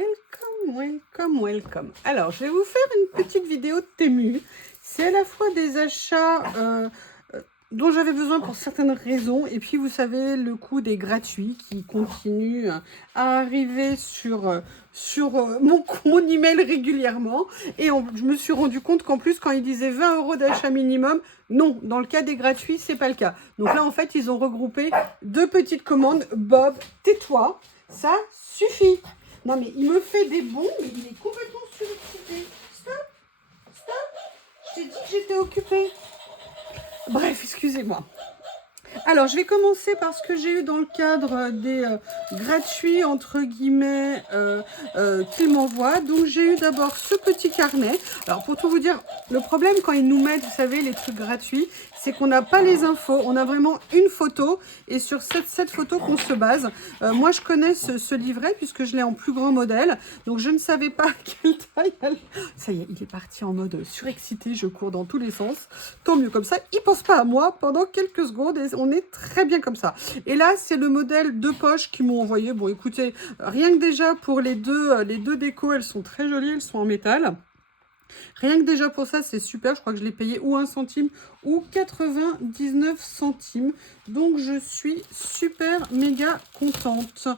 welcome, welcome, welcome. Alors, je vais vous faire une petite vidéo de Temu. C'est à la fois des achats dont j'avais besoin pour certaines raisons, et puis vous savez, le coût des gratuits qui continue à arriver sur mon email régulièrement. Et je me suis rendu compte qu'en plus, quand ils disaient 20 € d'achat minimum, non, dans le cas des gratuits, c'est pas le cas. Donc là, en fait, ils ont regroupé deux petites commandes. Bob, tais-toi, ça suffit. Non, mais il me fait des bons, mais il est complètement surexcité. Stop, stop, je t'ai dit que j'étais occupée. Bref, excusez-moi. Alors, je vais commencer par ce que j'ai eu dans le cadre des gratuits, entre guillemets, qu'ils m'envoient. Donc, j'ai eu d'abord ce petit carnet. Alors, pour tout vous dire, le problème quand ils nous mettent, vous savez, les trucs gratuits, c'est qu'on n'a pas les infos. On a vraiment une photo et sur cette photo qu'on se base. Moi, je connais ce livret puisque je l'ai en plus grand modèle. Donc, je ne savais pas quelle taille elle... Ça y est, il est parti en mode surexcité. Je cours dans tous les sens. Tant mieux comme ça. Il ne pense pas à moi pendant quelques secondes et on est très bien comme ça. Et là, c'est le modèle de poche qu'ils m'ont envoyé. Bon, écoutez, rien que déjà pour les deux décos, elles sont très jolies. Elles sont en métal. Rien que déjà pour ça, c'est super. Je crois que je l'ai payé ou 1 centime ou 99 centimes. Donc, je suis super méga contente.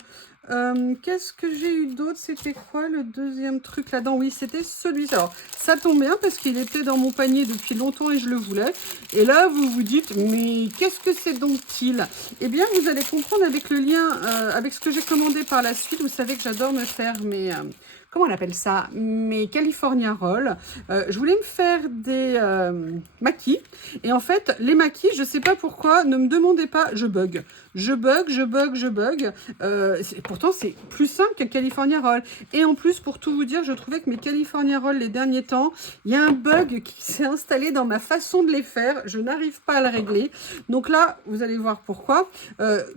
Qu'est-ce que j'ai eu d'autre? C'était quoi le deuxième truc là-dedans? Oui, c'était celui-ci. Alors, ça tombe bien parce qu'il était dans mon panier depuis longtemps et je le voulais. Et là, vous vous dites, mais qu'est-ce que c'est donc-il? Eh bien, vous allez comprendre avec le lien, avec ce que j'ai commandé par la suite. Vous savez que j'adore me faire mes... comment on appelle ça? Mes California Rolls. Je voulais me faire des maquis. Et en fait, les maquis, je ne sais pas pourquoi, ne me demandez pas, je bug. Je bug. Pourtant, c'est plus simple qu'un California Roll. Et en plus, pour tout vous dire, je trouvais que mes California Rolls, les derniers temps, il y a un bug qui s'est installé dans ma façon de les faire. Je n'arrive pas à le régler. Donc là, vous allez voir pourquoi.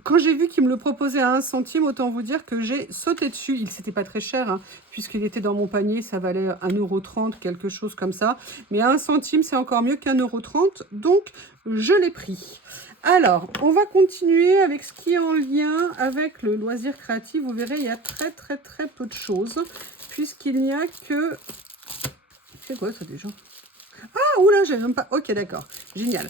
Quand j'ai vu qu'ils me le proposaient à 1 centime, autant vous dire que j'ai sauté dessus. C'était pas très cher, hein, puisqu'il était dans mon panier, ça valait 1,30 €, quelque chose comme ça. Mais à 1 centime, c'est encore mieux qu'1,30 €. Donc, je l'ai pris. Alors, on va continuer avec ce qui est en lien avec le loisir créatif. Vous verrez, il y a très peu de choses, puisqu'il n'y a que... C'est quoi ça déjà? Ah, oula, j'ai même pas... Ok, d'accord, génial.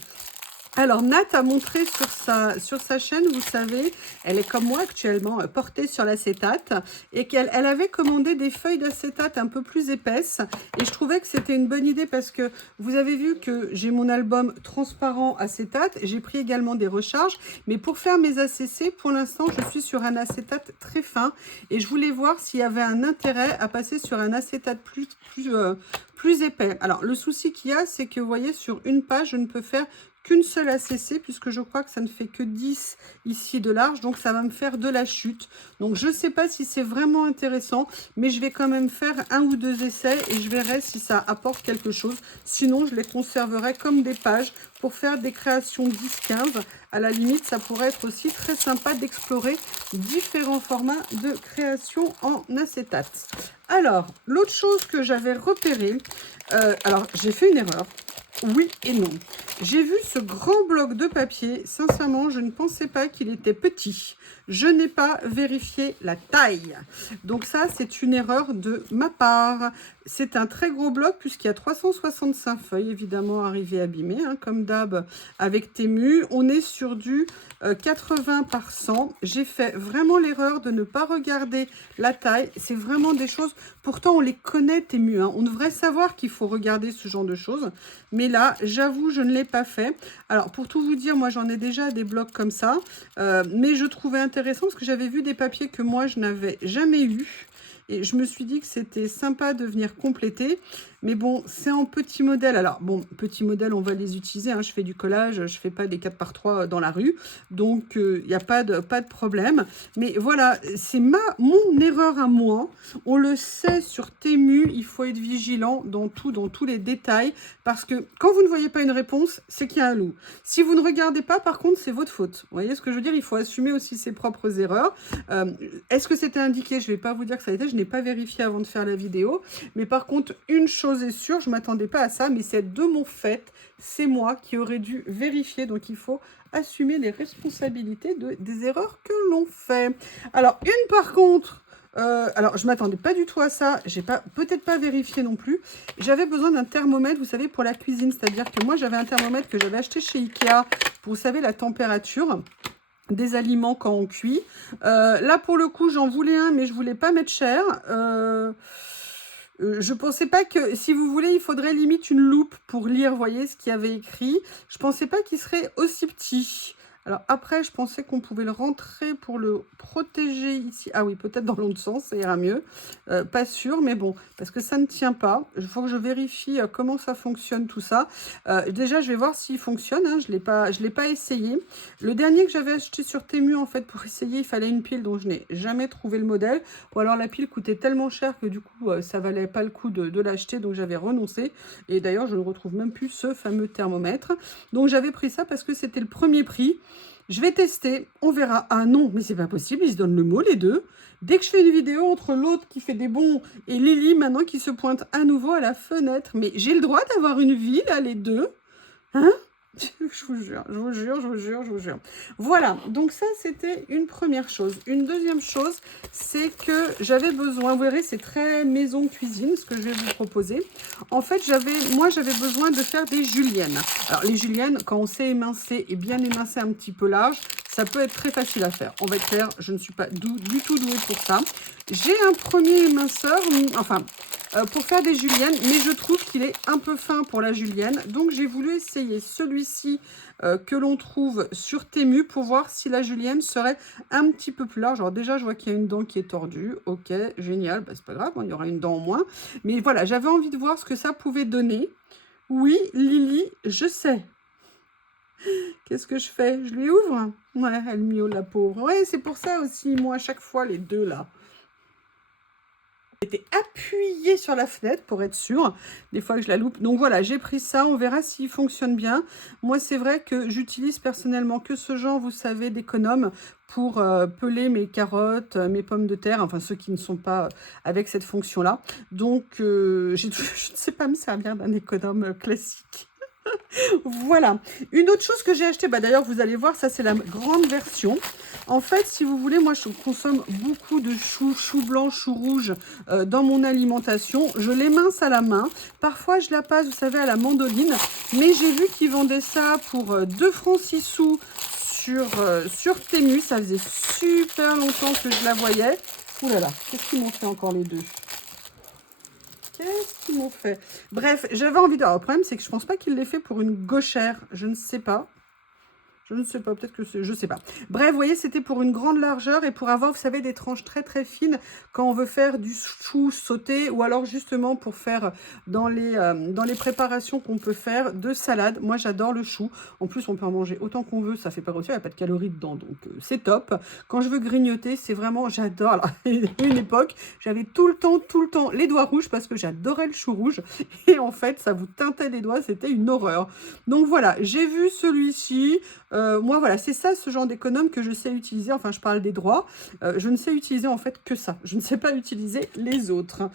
Alors, Nat a montré sur sa chaîne, vous savez, elle est comme moi actuellement portée sur l'acétate et qu'elle avait commandé des feuilles d'acétate un peu plus épaisses et je trouvais que c'était une bonne idée parce que vous avez vu que j'ai mon album transparent acétate, j'ai pris également des recharges, mais pour faire mes ACC, pour l'instant, je suis sur un acétate très fin et je voulais voir s'il y avait un intérêt à passer sur un acétate plus épais. Alors, le souci qu'il y a, c'est que vous voyez, sur une page, je ne peux faire qu'une seule ACC puisque je crois que ça ne fait que 10 ici de large, donc ça va me faire de la chute. Donc je ne sais pas si c'est vraiment intéressant, mais je vais quand même faire 1 ou 2 essais et je verrai si ça apporte quelque chose. Sinon, je les conserverai comme des pages pour faire des créations 10-15. À la limite, ça pourrait être aussi très sympa d'explorer différents formats de création en acétate. Alors, l'autre chose que j'avais repéré, alors j'ai fait une erreur. Oui et non. J'ai vu ce grand bloc de papier. Sincèrement, je ne pensais pas qu'il était petit. Je n'ai pas vérifié la taille. Donc ça, c'est une erreur de ma part. C'est un très gros bloc puisqu'il y a 365 feuilles, évidemment, arrivées abîmées, hein, comme d'hab avec Temu. On est sur du 80 par 100. J'ai fait vraiment l'erreur de ne pas regarder la taille. C'est vraiment des choses... Pourtant, on les connaît, Temu, hein. On devrait savoir qu'il faut regarder ce genre de choses. Mais là, j'avoue, je ne l'ai pas fait. Alors, pour tout vous dire, moi, j'en ai déjà des blocs comme ça. Mais je trouvais intéressant parce que j'avais vu des papiers que moi, je n'avais jamais eu. Et je me suis dit que c'était sympa de venir compléter. Mais bon, c'est en petit modèle. Alors, bon, petit modèle, on va les utiliser, hein. Je fais du collage, je ne fais pas des 4 par 3 dans la rue. Donc, il n'y a pas de problème. Mais voilà, c'est mon erreur à moi. On le sait sur Temu, il faut être vigilant dans tous les détails. Parce que quand vous ne voyez pas une réponse, c'est qu'il y a un loup. Si vous ne regardez pas, par contre, c'est votre faute. Vous voyez ce que je veux dire? Il faut assumer aussi ses propres erreurs. Est-ce que c'était indiqué? Je ne vais pas vous dire que ça a été. Je n'ai pas vérifié avant de faire la vidéo. Mais par contre, une chose est sûre, je ne m'attendais pas à ça, mais c'est de mon fait. C'est moi qui aurais dû vérifier. Donc, il faut assumer les responsabilités des erreurs que l'on fait. Alors, par contre... Alors, je m'attendais pas du tout à ça. J'ai peut-être pas vérifié non plus. J'avais besoin d'un thermomètre, vous savez, pour la cuisine. C'est-à-dire que moi, j'avais un thermomètre que j'avais acheté chez Ikea pour, vous savez, la température des aliments quand on cuit. Là, pour le coup, j'en voulais un, mais je voulais pas mettre cher. Je pensais pas que, si vous voulez, il faudrait limite une loupe pour lire, voyez, ce qu'il y avait écrit. Je pensais pas qu'il serait aussi petit. Alors après, je pensais qu'on pouvait le rentrer pour le protéger ici. Ah oui, peut-être dans l'autre sens, ça ira mieux. Pas sûr, mais bon, parce que ça ne tient pas. Il faut que je vérifie comment ça fonctionne, tout ça. Déjà, je vais voir s'il fonctionne. Hein. Je l'ai pas essayé. Le dernier que j'avais acheté sur Temu, en fait, pour essayer, il fallait une pile dont je n'ai jamais trouvé le modèle. Ou alors la pile coûtait tellement cher que du coup, ça valait pas le coup de l'acheter. Donc j'avais renoncé. Et d'ailleurs, je ne retrouve même plus ce fameux thermomètre. Donc j'avais pris ça parce que c'était le premier prix. Je vais tester, on verra. Ah non, mais c'est pas possible, ils se donnent le mot les deux. Dès que je fais une vidéo entre l'autre qui fait des bons et Lily maintenant qui se pointe à nouveau à la fenêtre. Mais j'ai le droit d'avoir une vie là, les deux. Hein? Je vous jure, je vous jure, je vous jure, je vous jure. Voilà, donc ça c'était une première chose. Une deuxième chose, c'est que j'avais besoin, vous verrez, c'est très maison cuisine ce que je vais vous proposer. En fait, moi j'avais besoin de faire des juliennes. Alors les juliennes, quand on sait émincer et bien émincer un petit peu large, ça peut être très facile à faire. On va être clair, je ne suis pas du tout douée pour ça. J'ai un premier éminceur, enfin, pour faire des juliennes, mais je trouve qu'il est un peu fin pour la julienne. Donc, j'ai voulu essayer celui-ci que l'on trouve sur Temu pour voir si la julienne serait un petit peu plus large. Alors, déjà, je vois qu'il y a une dent qui est tordue. Ok, génial, bah, c'est pas grave, hein, il y aura une dent en moins. Mais voilà, j'avais envie de voir ce que ça pouvait donner. Oui, Lily, je sais. Qu'est-ce que je fais? Je lui ouvre? Ouais, elle miaule, la pauvre. Ouais, c'est pour ça aussi, moi, à chaque fois, les deux, là. J'étais appuyée sur la fenêtre pour être sûre, des fois que je la loupe. Donc voilà, j'ai pris ça, on verra s'il fonctionne bien. Moi, c'est vrai que j'utilise personnellement que ce genre, vous savez, d'économe pour peler mes carottes, mes pommes de terre, enfin ceux qui ne sont pas avec cette fonction-là. Donc, je ne sais pas me servir d'un économe classique. Voilà. Une autre chose que j'ai acheté, bah d'ailleurs vous allez voir, ça c'est la grande version. En fait, si vous voulez, moi je consomme beaucoup de choux blancs, choux rouges dans mon alimentation. Je les mince à la main. Parfois je la passe, vous savez, à la mandoline. Mais j'ai vu qu'ils vendaient ça pour 2 francs 6 sous sur Temu. Ça faisait super longtemps que je la voyais. Ouh là là, qu'est-ce qu'ils m'ont fait encore les deux? Qu'est-ce qu'ils m'ont fait? Bref, j'avais envie de... Alors, le problème, c'est que je pense pas qu'il l'ait fait pour une gauchère. Je ne sais pas. Je ne sais pas, peut-être que c'est... Je sais pas. Bref, vous voyez, c'était pour une grande largeur et pour avoir, vous savez, des tranches très très fines quand on veut faire du chou sauté ou alors justement pour faire dans les préparations qu'on peut faire de salade. Moi, j'adore le chou. En plus, on peut en manger autant qu'on veut. Ça fait pas grossir, il n'y a pas de calories dedans. Donc, c'est top. Quand je veux grignoter, c'est vraiment... J'adore. Alors, une époque, j'avais tout le temps les doigts rouges parce que j'adorais le chou rouge. Et en fait, ça vous teintait les doigts. C'était une horreur. Donc, voilà. J'ai vu celui-ci. Moi, voilà, c'est ça, ce genre d'économe que je sais utiliser. Enfin, je parle des droits. Je ne sais utiliser, en fait, que ça. Je ne sais pas utiliser les autres.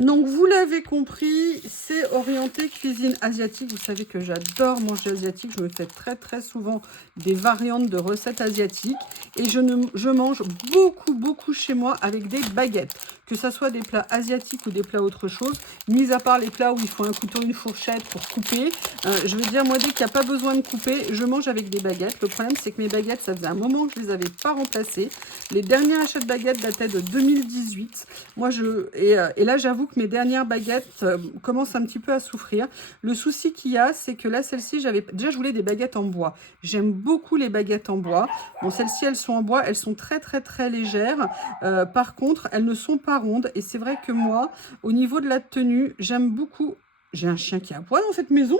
Donc, vous l'avez compris, c'est orienté cuisine asiatique. Vous savez que j'adore manger asiatique. Je me fais très, très souvent des variantes de recettes asiatiques. Et je mange beaucoup chez moi avec des baguettes. Que ce soit des plats asiatiques ou des plats autre chose. Mis à part les plats où il faut un couteau, une fourchette pour couper. Je veux dire, moi, dès qu'il n'y a pas besoin de couper, je mange avec des baguettes. Le problème, c'est que mes baguettes, ça faisait un moment que je ne les avais pas remplacées. Les derniers achats de baguettes dataient de 2018. Moi, et là, j'avoue que mes dernières baguettes commencent un petit peu à souffrir. Le souci qu'il y a, c'est que là, celle-ci, déjà, je voulais des baguettes en bois. J'aime beaucoup les baguettes en bois. Bon, celles-ci, elles sont en bois. Elles sont très légères. Par contre, elles ne sont pas rondes. Et c'est vrai que moi, au niveau de la tenue, j'aime beaucoup. J'ai un chien qui aboie dans cette maison.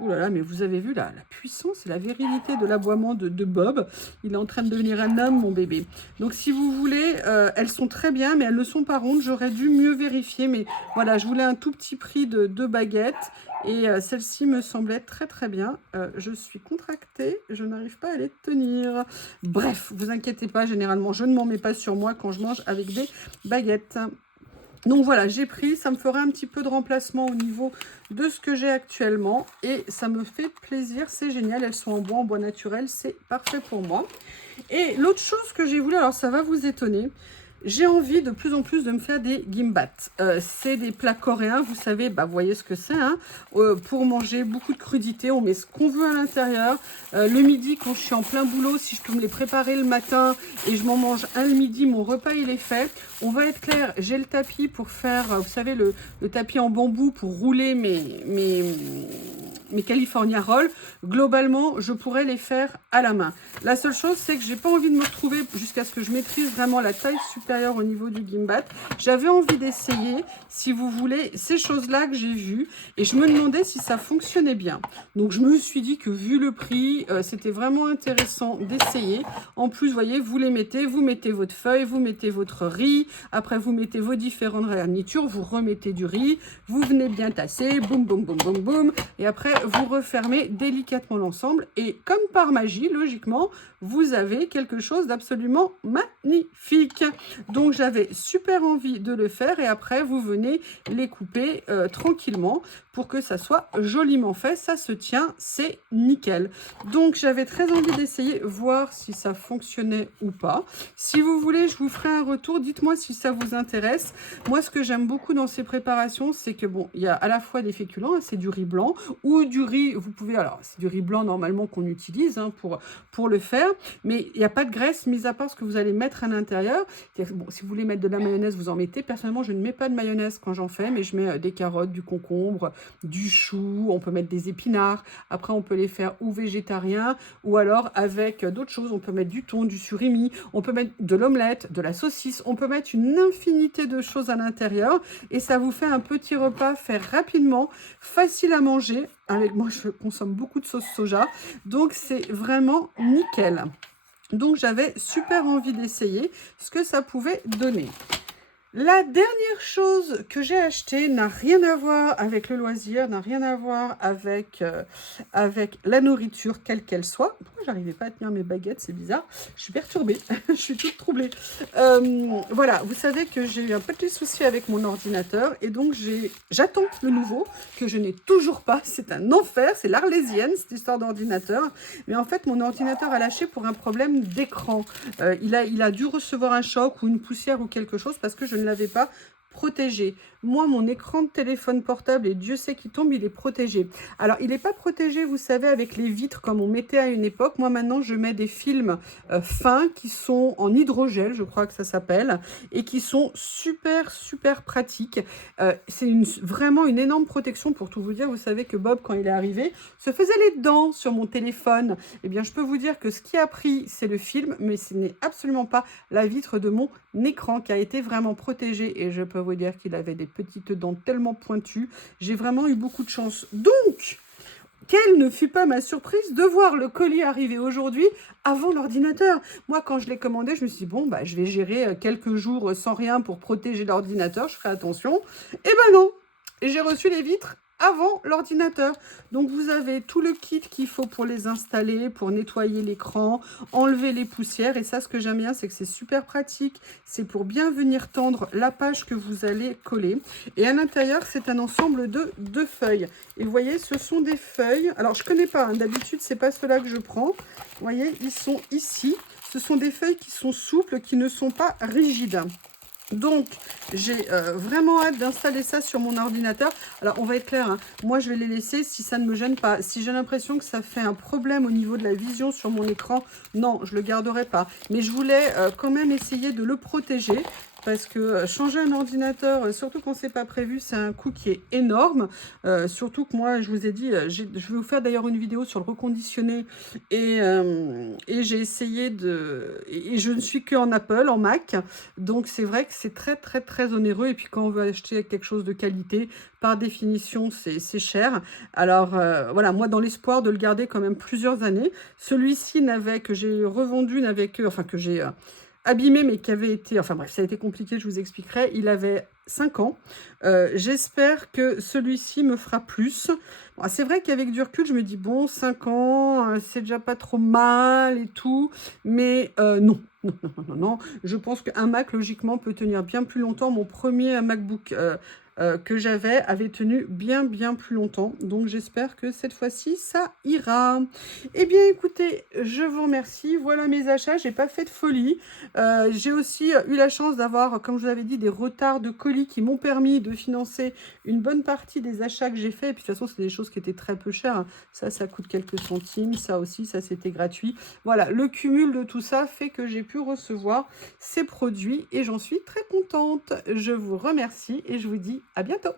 Ouh là là, mais vous avez vu la puissance et la virilité de l'aboiement de Bob. Il est en train de devenir un homme, mon bébé. Donc, si vous voulez, elles sont très bien, mais elles ne sont pas rondes. J'aurais dû mieux vérifier. Mais voilà, je voulais un tout petit prix de 2 baguettes. Et celle-ci me semblait très bien. Je suis contractée. Je n'arrive pas à les tenir. Bref, vous inquiétez pas. Généralement, je ne m'en mets pas sur moi quand je mange avec des baguettes. Donc voilà, j'ai pris, ça me fera un petit peu de remplacement au niveau de ce que j'ai actuellement. Et ça me fait plaisir, c'est génial. Elles sont en bois naturel, c'est parfait pour moi. Et l'autre chose que j'ai voulu, alors ça va vous étonner. j'ai envie de plus en plus de me faire des gimbap. C'est des plats coréens, vous savez, vous voyez ce que c'est, hein, pour manger beaucoup de crudité, on met ce qu'on veut à l'intérieur. Le midi, quand je suis en plein boulot, si je peux me les préparer le matin et je m'en mange un le midi, mon repas il est fait. On va être clair, j'ai le tapis pour faire, vous savez, le tapis en bambou pour rouler mes California Rolls. Globalement, je pourrais les faire à la main. La seule chose, c'est que j'ai pas envie de me retrouver jusqu'à ce que je maîtrise vraiment la taille supérieure au niveau du gimbap. J'avais envie d'essayer, si vous voulez, ces choses-là que j'ai vues et je me demandais si ça fonctionnait bien. Donc, je me suis dit que vu le prix, c'était vraiment intéressant d'essayer. En plus, vous voyez, vous mettez votre feuille, vous mettez votre riz, après vous mettez vos différentes garnitures, vous remettez du riz, vous venez bien tasser, boum, boum, boum, boum, boum, et après, vous refermez délicatement l'ensemble et comme par magie, logiquement, vous avez quelque chose d'absolument magnifique. Donc, j'avais super envie de le faire et après, vous venez les couper tranquillement pour que ça soit joliment fait. Ça se tient, c'est nickel. Donc, j'avais très envie d'essayer, voir si ça fonctionnait ou pas. Si vous voulez, je vous ferai un retour. Dites-moi si ça vous intéresse. Moi, ce que j'aime beaucoup dans ces préparations, c'est que, bon, il y a à la fois des féculents, c'est du riz blanc, ou du riz, vous pouvez, alors, c'est du riz blanc normalement qu'on utilise hein, pour le faire, mais il n'y a pas de graisse, mis à part ce que vous allez mettre à l'intérieur. Bon, si vous voulez mettre de la mayonnaise, vous en mettez. Personnellement, je ne mets pas de mayonnaise quand j'en fais, mais je mets des carottes, du concombre, du chou, on peut mettre des épinards. Après, on peut les faire ou végétariens, ou alors avec d'autres choses. On peut mettre du thon, du surimi, on peut mettre de l'omelette, de la saucisse, on peut mettre une infinité de choses à l'intérieur, et ça vous fait un petit repas fait rapidement, facile à manger. Avec moi, je consomme beaucoup de sauce soja, donc c'est vraiment nickel. Donc, j'avais super envie d'essayer ce que ça pouvait donner. La dernière chose que j'ai achetée n'a rien à voir avec le loisir, n'a rien à voir avec, avec la nourriture, quelle qu'elle soit. Pourquoi j'arrivais pas à tenir mes baguettes? C'est bizarre. Je suis perturbée. Je suis toute troublée. Voilà, vous savez que j'ai eu un petit souci avec mon ordinateur et donc j'attends le nouveau que je n'ai toujours pas. C'est un enfer. C'est l'arlésienne, cette histoire d'ordinateur. Mais en fait, mon ordinateur a lâché pour un problème d'écran. Il a dû recevoir un choc ou une poussière ou quelque chose parce que je ne l'avais pas protégé. Moi, mon écran de téléphone portable, et Dieu sait qu'il tombe, il est protégé. Alors, il n'est pas protégé, vous savez, avec les vitres comme on mettait à une époque. Moi, maintenant, je mets des films fins qui sont en hydrogel, je crois que ça s'appelle, et qui sont super, super pratiques. C'est vraiment une énorme protection pour tout vous dire. Vous savez que Bob, quand il est arrivé, se faisait les dents sur mon téléphone. Eh bien, je peux vous dire que ce qui a pris, c'est le film, mais ce n'est absolument pas la vitre de mon écran qui a été vraiment protégée. Et je peux vous dire qu'il avait des petites dents tellement pointues. J'ai vraiment eu beaucoup de chance. Donc, quelle ne fut pas ma surprise de voir le colis arriver aujourd'hui avant l'ordinateur. Moi, quand je l'ai commandé, je me suis dit, bon, je vais gérer quelques jours sans rien pour protéger l'ordinateur, je ferai attention. Et ben non, j'ai reçu les vitres avant l'ordinateur. Donc, vous avez tout le kit qu'il faut pour les installer, pour nettoyer l'écran, enlever les poussières. Et ça, ce que j'aime bien, c'est que c'est super pratique. C'est pour bien venir tendre la page que vous allez coller. Et à l'intérieur, c'est un ensemble de 2 feuilles. Et vous voyez, ce sont des feuilles. Alors, je ne connais pas. Hein, d'habitude, ce n'est pas ceux-là que je prends. Vous voyez, ils sont ici. Ce sont des feuilles qui sont souples, qui ne sont pas rigides. Donc, j'ai vraiment hâte d'installer ça sur mon ordinateur. Alors, on va être clair, hein, moi, je vais les laisser si ça ne me gêne pas. Si j'ai l'impression que ça fait un problème au niveau de la vision sur mon écran, non, je ne le garderai pas. Mais je voulais quand même essayer de le protéger. Parce que changer un ordinateur, surtout quand c'est pas prévu, c'est un coût qui est énorme. Surtout que moi, je vous ai dit, je vais vous faire d'ailleurs une vidéo sur le reconditionné. Et j'ai essayé de... Et je ne suis qu'en Apple, en Mac. Donc c'est vrai que c'est très, très, très onéreux. Et puis quand on veut acheter quelque chose de qualité, par définition, c'est cher. Alors voilà, moi, dans l'espoir de le garder quand même plusieurs années, celui-ci que j'ai revendu, n'avait que... Enfin, que j'ai... abîmé, mais qui avait été... Enfin bref, ça a été compliqué, je vous expliquerai. Il avait 5 ans. J'espère que celui-ci me fera plus. Bon, c'est vrai qu'avec du recul, je me dis, bon, 5 ans, c'est déjà pas trop mal et tout. Mais non. Non. Je pense qu'un Mac, logiquement, peut tenir bien plus longtemps. Mon premier MacBook que j'avais avait tenu bien plus longtemps. Donc j'espère que cette fois-ci, ça ira. Eh bien écoutez, je vous remercie. Voilà mes achats, j'ai pas fait de folie. J'ai aussi eu la chance d'avoir, comme je vous avais dit, des retards de colis qui m'ont permis de financer une bonne partie des achats que j'ai fait. Et puis de toute façon, c'est des choses qui étaient très peu chères, hein. Ça coûte quelques centimes. Ça aussi, ça c'était gratuit. Voilà, le cumul de tout ça fait que j'ai pu recevoir ces produits et j'en suis très contente. Je vous remercie et je vous dis à bientôt.